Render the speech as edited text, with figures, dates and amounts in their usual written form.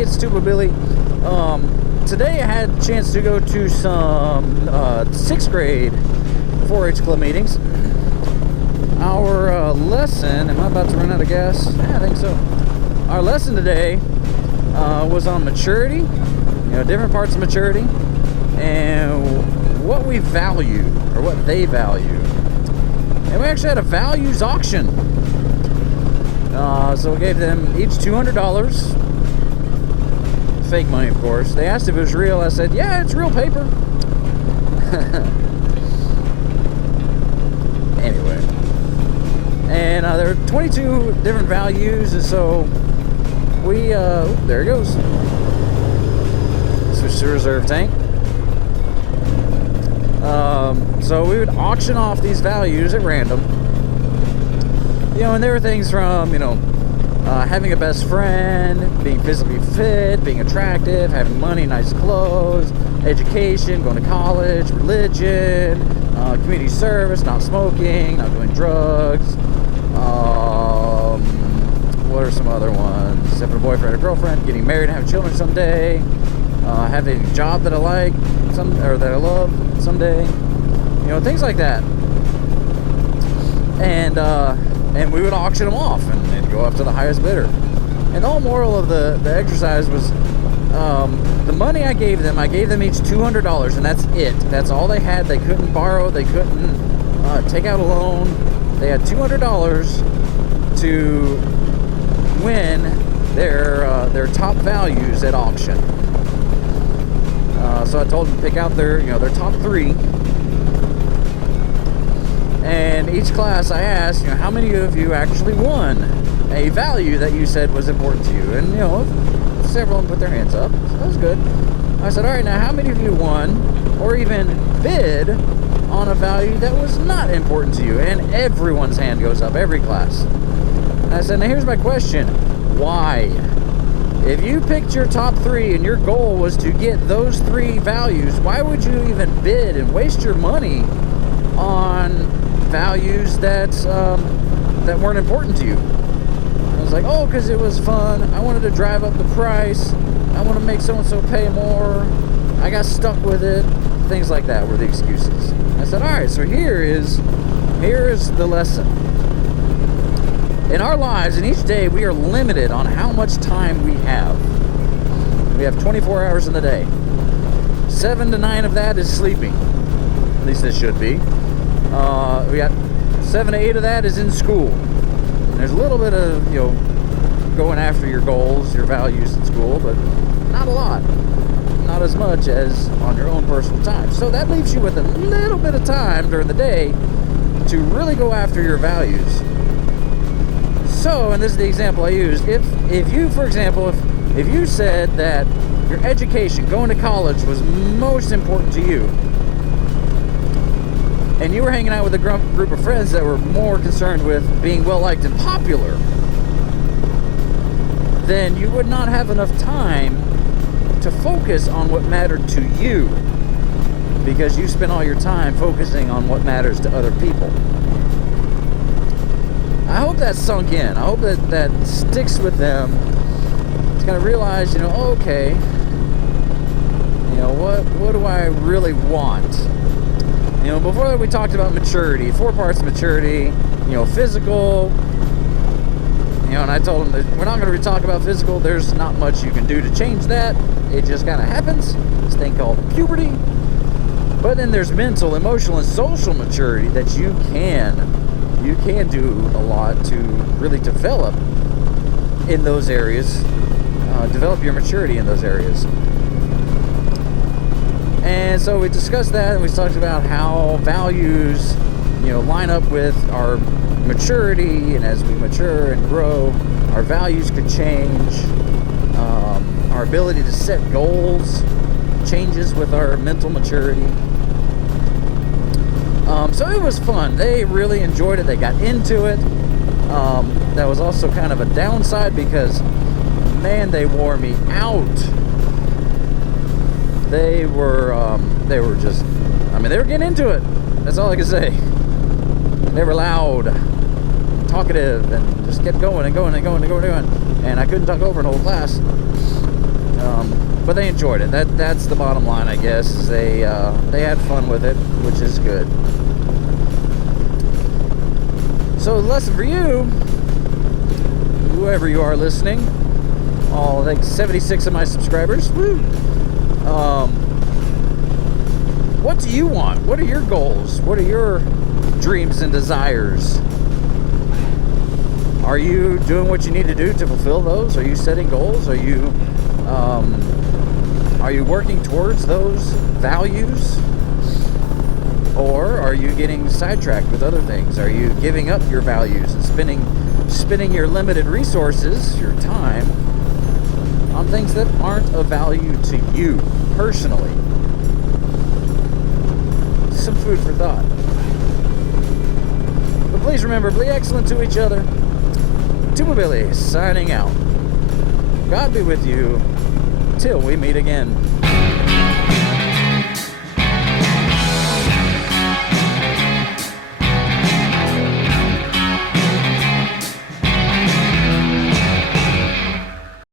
Hey, it's Tuba Billy. Today I had a chance to go to some 6th grade 4-H club meetings. Our lesson, am I about to run out of gas? Yeah, I think so. Our lesson today was on maturity, different parts of maturity, and what we value, or what they value. And we actually had a values auction. So we gave them each $200. Fake money, of course. They asked if it was real. I said, yeah, it's real paper. Anyway. And there are 22 different values, and so we, there it goes. Switch to reserve tank. So we would auction off these values at random. And there were things from, having a best friend, being physically fit, being attractive, having money, nice clothes, education, going to college, religion, community service, not smoking, not doing drugs. What are some other ones? Having a boyfriend or girlfriend, getting married, having children someday, having a job that I like, or that I love someday. Things like that. And we would auction them off and they'd go up to the highest bidder. And the whole moral of the exercise was the money I gave them each $200, and that's it. That's all they had. They couldn't borrow. They couldn't take out a loan. They had $200 to win their top values at auction. So I told them to pick out their top 3. And each class I asked, how many of you actually won a value that you said was important to you? And, several of them put their hands up. So that was good. I said, all right, now how many of you won or even bid on a value that was not important to you? And everyone's hand goes up, every class. And I said, now here's my question. Why? If you picked your top 3 and your goal was to get those 3 values, why would you even bid and waste your money on values that weren't important to you? I was like, oh, because it was fun. I wanted to drive up the price. I want to make so-and-so pay more. I got stuck with it. Things like that were the excuses. I said, all right, so here is the lesson. In our lives, in each day, we are limited on how much time we have. We have 24 hours in the day. 7 to 9 of that is sleeping. At least it should be. We got 7 to 8 of that is in school. And there's a little bit of, going after your goals, your values in school, but not a lot. Not as much as on your own personal time. So that leaves you with a little bit of time during the day to really go after your values. So, and this is the example I used, if you, for example, if you said that your education, going to college, was most important to you, and you were hanging out with a group of friends that were more concerned with being well-liked and popular, then you would not have enough time to focus on what mattered to you, because you spent all your time focusing on what matters to other people. I hope that sunk in. I hope that sticks with them to kind of realize, okay, what do I really want? Before that we talked about maturity, 4 parts of maturity, physical, and I told them that we're not going to talk about physical. There's not much you can do to change that. It just kind of happens. This thing called puberty. But then there's mental, emotional, and social maturity that you can do a lot to really develop in those areas, develop your maturity in those areas. And so we discussed that, and we talked about how values, line up with our maturity, and as we mature and grow, our values could change. Our ability to set goals changes with our mental maturity. So it was fun. They really enjoyed it. They got into it. That was also kind of a downside because, man, they wore me out. They were just, they were getting into it. That's all I can say. They were loud, talkative, and just kept going and going and going and going and going. And I couldn't talk over an whole class. But they enjoyed it. That's the bottom line, I guess. Is they had fun with it, which is good. So the lesson for you, whoever you are listening, all like 76 of my subscribers, woo. What do you want? What are your goals? What are your dreams and desires? Are you doing what you need to do to fulfill those? Are you setting goals? Are you working towards those values? Or are you getting sidetracked with other things? Are you giving up your values and spending your limited resources, your time, on things that aren't of value to you personally? Some food for thought. But please remember, be excellent to each other. Tuba Billy signing out. God be with you till we meet again.